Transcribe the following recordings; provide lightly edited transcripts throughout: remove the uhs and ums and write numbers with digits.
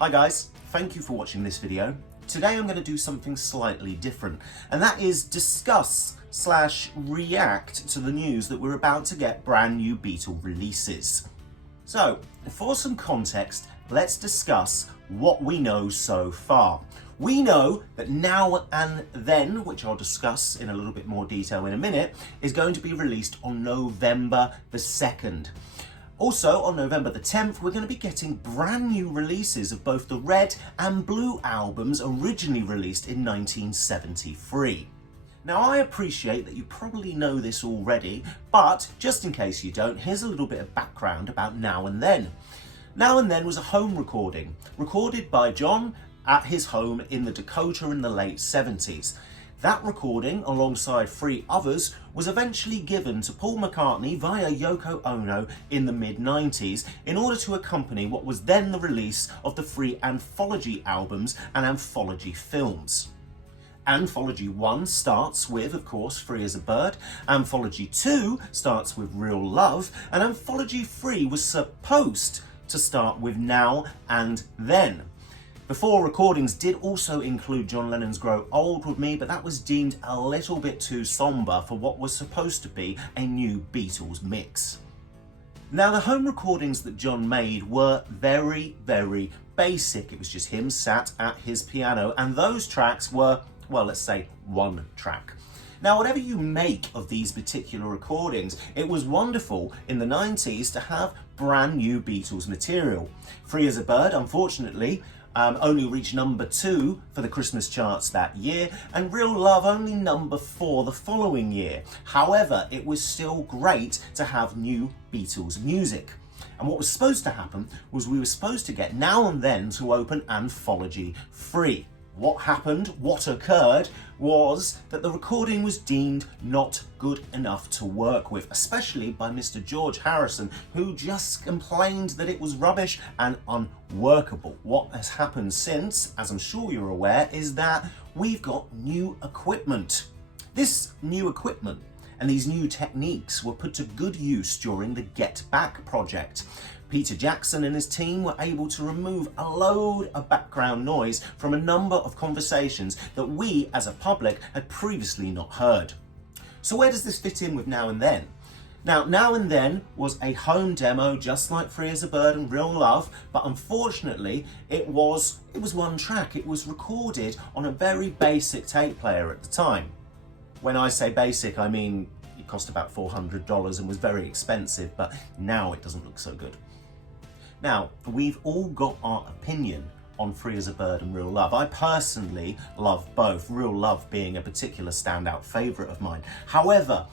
Hi guys, thank you for watching this video. Today I'm going to do something slightly different, and that is discuss/react to the news that we're about to get brand new Beatle releases. So, for some context, let's discuss what we know so far. We know that Now and Then, which I'll discuss in a little bit more detail in a minute, is going to be released on November the 2nd. Also, on November the 10th, we're going to be getting brand new releases of both the Red and Blue albums originally released in 1973. Now, I appreciate that you probably know this already, but just in case you don't, here's a little bit of background about Now and Then. Now and Then was a home recording, recorded by John at his home in the Dakota in the late 70s. That recording, alongside 3 others, was eventually given to Paul McCartney via Yoko Ono in the mid-90s in order to accompany what was then the release of the 3 anthology albums and anthology films. Anthology 1 starts with, of course, Free as a Bird, Anthology 2 starts with Real Love, and Anthology 3 was supposed to start with Now and Then. The 4 recordings did also include John Lennon's Grow Old With Me, but that was deemed a little bit too sombre for what was supposed to be a new Beatles mix. Now, the home recordings that John made were very, very basic. It was just him sat at his piano, and those tracks were, well, let's say 1 track. Now, whatever you make of these particular recordings, it was wonderful in the 90s to have brand new Beatles material. Free as a Bird, unfortunately, only reached number 2 for the Christmas charts that year, and Real Love only number 4 the following year. However, it was still great to have new Beatles music. And what was supposed to happen was we were supposed to get Now and Then to open Anthology 3. What happened, what occurred, was that the recording was deemed not good enough to work with, especially by Mr. George Harrison, who just complained that it was rubbish and unworkable. What has happened since, as I'm sure you're aware, is that we've got new equipment. This new equipment and these new techniques were put to good use during the Get Back project. Peter Jackson and his team were able to remove a load of background noise from a number of conversations that we as a public had previously not heard. So where does this fit in with Now and Then? Now and Then was a home demo just like Free as a Bird and Real Love, but unfortunately it was 1 track. It was recorded on a very basic tape player at the time. When I say basic, I mean it cost about $400 and was very expensive, but now it doesn't look so good. Now, we've all got our opinion on Free as a Bird and Real Love. I personally love both, Real Love being a particular standout favourite of mine. However,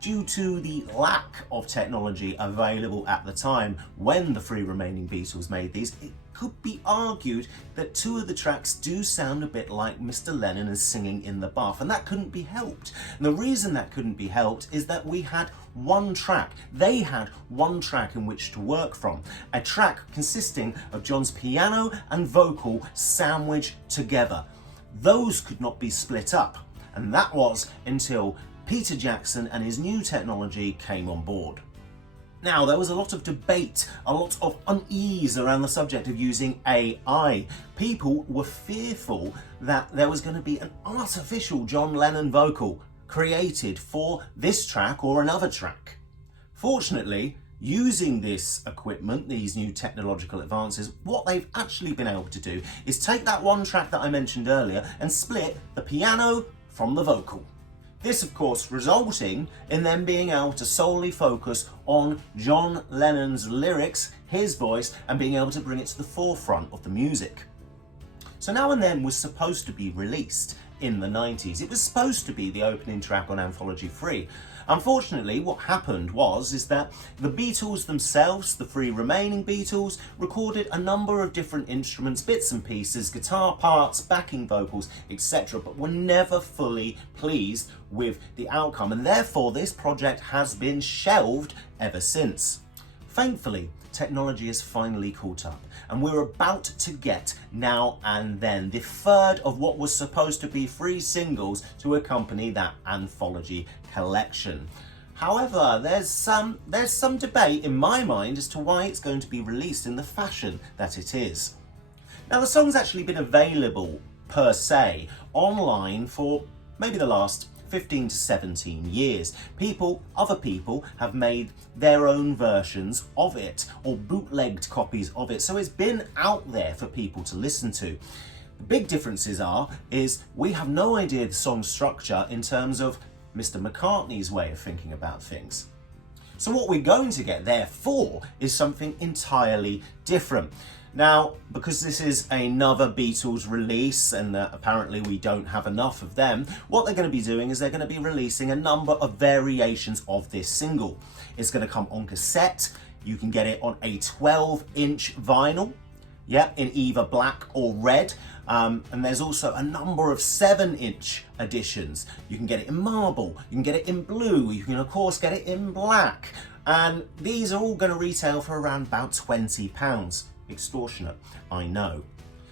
due to the lack of technology available at the time when the 3 remaining Beatles made these, it could be argued that 2 of the tracks do sound a bit like Mr. Lennon is singing in the bath, and that couldn't be helped. And the reason that couldn't be helped is that we had 1 track. They had 1 track in which to work from. A track consisting of John's piano and vocal sandwiched together. Those could not be split up, and that was until Peter Jackson and his new technology came on board. Now, there was a lot of debate, a lot of unease around the subject of using AI. People were fearful that there was going to be an artificial John Lennon vocal created for this track or another track. Fortunately, using this equipment, these new technological advances, what they've actually been able to do is take that 1 track that I mentioned earlier and split the piano from the vocal. This, of course, resulting in them being able to solely focus on John Lennon's lyrics, his voice, and being able to bring it to the forefront of the music. So Now and Then was supposed to be released in the 90s. It was supposed to be the opening track on Anthology 3. Unfortunately, what happened is that the Beatles themselves, the 3 remaining Beatles, recorded a number of different instruments, bits and pieces, guitar parts, backing vocals, etc., but were never fully pleased with the outcome, and therefore this project has been shelved ever since. Thankfully, technology has finally caught up, and we're about to get Now and Then, the 3rd of what was supposed to be 3 singles to accompany that anthology collection. However, there's some debate in my mind as to why it's going to be released in the fashion that it is. Now the song's actually been available per se online for maybe the last 15 to 17 years. Other people have made their own versions of it or bootlegged copies of it, so it's been out there for people to listen to. The big differences is we have no idea the song structure in terms of Mr. McCartney's way of thinking about things. So what we're going to get, therefore, is something entirely different. Now, because this is another Beatles release and apparently we don't have enough of them, what they're going to be doing is they're going to be releasing a number of variations of this single. It's going to come on cassette. You can get it on a 12-inch vinyl, in either black or red. And there's also a number of 7-inch editions. You can get it in marble, you can get it in blue, you can of course get it in black. And these are all going to retail for around about £20. Extortionate, I know.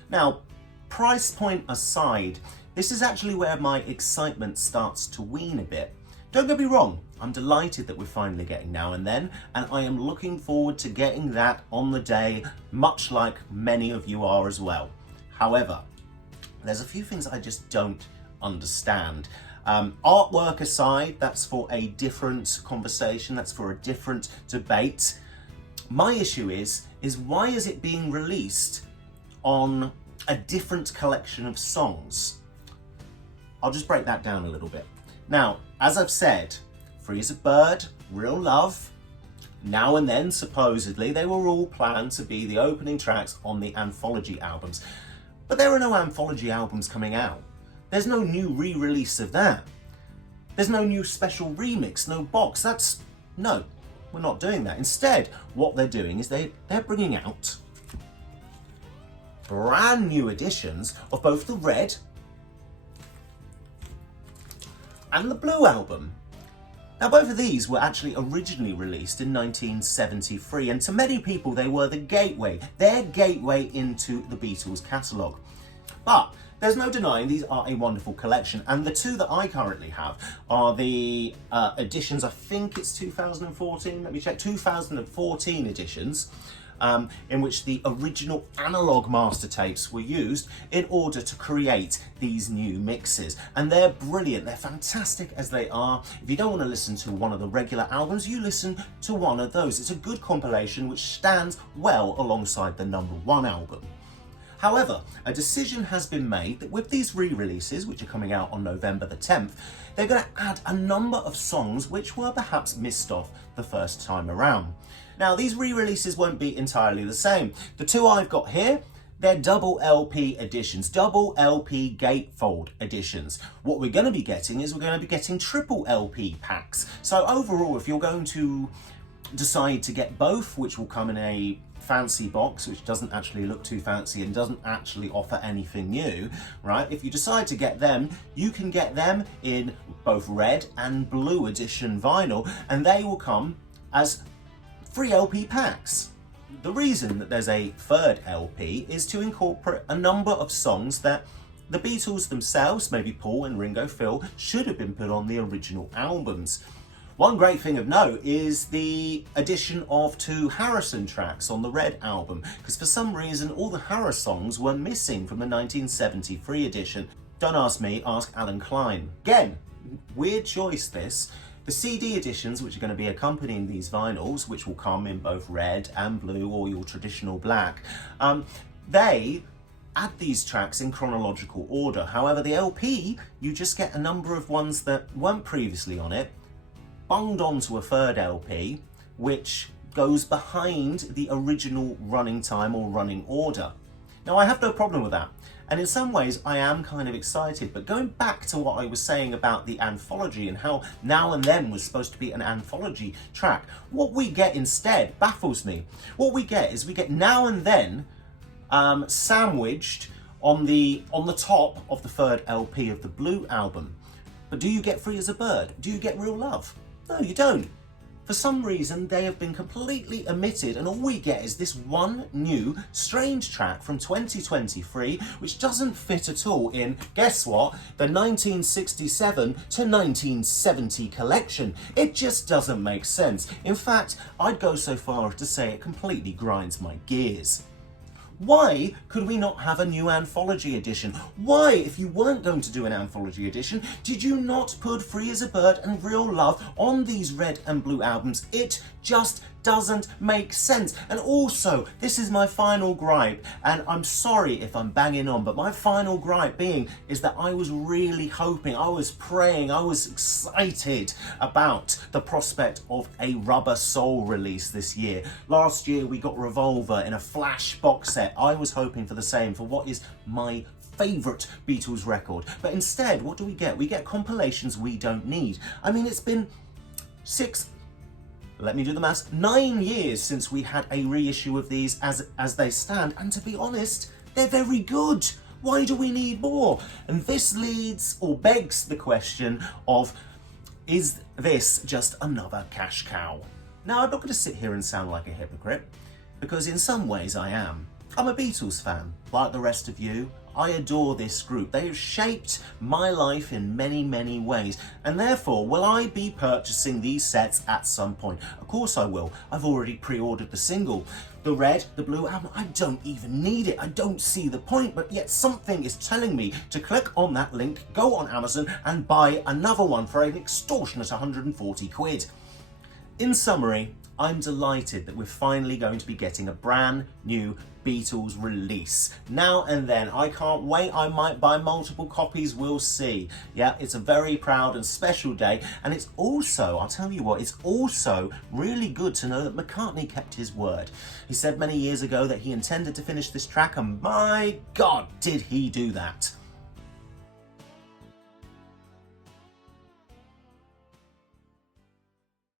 Now, price point aside, this is actually where my excitement starts to wane a bit. Don't get me wrong, I'm delighted that we're finally getting Now and Then, and I am looking forward to getting that on the day, much like many of you are as well. However, there's a few things I just don't understand. Artwork aside, that's for a different conversation, that's for a different debate. My issue is why is it being released on a different collection of songs? I'll just break that down a little bit. Now, as I've said, Free as a Bird, Real Love, Now and Then, supposedly, they were all planned to be the opening tracks on the anthology albums. But there are no anthology albums coming out. There's no new re-release of that. There's no new special remix, no box. No, we're not doing that. Instead, what they're doing is they're bringing out brand new editions of both the Red and the Blue album. Now, both of these were actually originally released in 1973, and to many people they were their gateway into the Beatles catalogue. But there's no denying these are a wonderful collection, and the two that I currently have are the editions, I think it's 2014, let me check, 2014 editions, in which the original analog master tapes were used in order to create these new mixes. And they're brilliant, they're fantastic as they are. If you don't want to listen to one of the regular albums, you listen to one of those. It's a good compilation which stands well alongside the #1 album. However, a decision has been made that with these re-releases, which are coming out on November the 10th, they're going to add a number of songs which were perhaps missed off the first time around. Now, these re-releases won't be entirely the same. The two I've got here, they're double LP editions, double LP gatefold editions. What we're going to be getting is we're going to be getting triple LP packs. So overall, if you're going to decide to get both, which will come in a fancy box, which doesn't actually look too fancy and doesn't actually offer anything new, right? If you decide to get them, you can get them in both red and blue edition vinyl, and they will come as 3 LP packs. The reason that there's a third LP is to incorporate a number of songs that the Beatles themselves, maybe Paul and Ringo Phil, should have been put on the original albums. One great thing of note is the addition of 2 Harrison tracks on the Red album, because for some reason all the Harris songs were missing from the 1973 edition. Don't ask me, ask Alan Klein. Again, weird choice this. The CD editions, which are going to be accompanying these vinyls, which will come in both red and blue or your traditional black, they add these tracks in chronological order. However, the LP, you just get a number of ones that weren't previously on it, bunged onto a third LP, which goes behind the original running time or running order. Now, I have no problem with that, and in some ways I am kind of excited, but going back to what I was saying about the anthology and how Now and Then was supposed to be an anthology track, what we get instead baffles me. What we get is we get Now and Then sandwiched on the top of the third LP of the Blue album. But do you get Free as a Bird? Do you get Real Love? No, you don't. For some reason, they have been completely omitted, and all we get is this one new strange track from 2023, which doesn't fit at all in, guess what, the 1967 to 1970 collection. It just doesn't make sense. In fact, I'd go so far as to say it completely grinds my gears. Why could we not have a new anthology edition? Why, if you weren't going to do an anthology edition, did you not put Free as a Bird and Real Love on these red and blue albums? It just doesn't make sense. And also, this is my final gripe, and I'm sorry if I'm banging on, but my final gripe being is that I was really hoping, I was praying, I was excited about the prospect of a Rubber Soul release this year. Last year we got Revolver in a flash box set. I was hoping for the same for what is my favourite Beatles record. But instead, what do we get? We get compilations we don't need. I mean, it's been 9 years since we had a reissue of these as they stand, and to be honest, they're very good. Why do we need more? And this leads or begs the question of, is this just another cash cow? Now, I'm not going to sit here and sound like a hypocrite, because in some ways I am. I'm a Beatles fan, like the rest of you. I adore this group. They have shaped my life in many, many ways. And therefore, will I be purchasing these sets at some point? Of course I will. I've already pre-ordered the single. The red, the blue album, I don't even need it. I don't see the point, but yet something is telling me to click on that link, go on Amazon and buy another one for an extortionate 140 quid. In summary, I'm delighted that we're finally going to be getting a brand new Beatles release. Now and then, I can't wait. I might buy multiple copies, we'll see. Yeah, it's a very proud and special day, and it's also, I'll tell you what, it's also really good to know that McCartney kept his word. He said many years ago that he intended to finish this track, and my God, did he do that.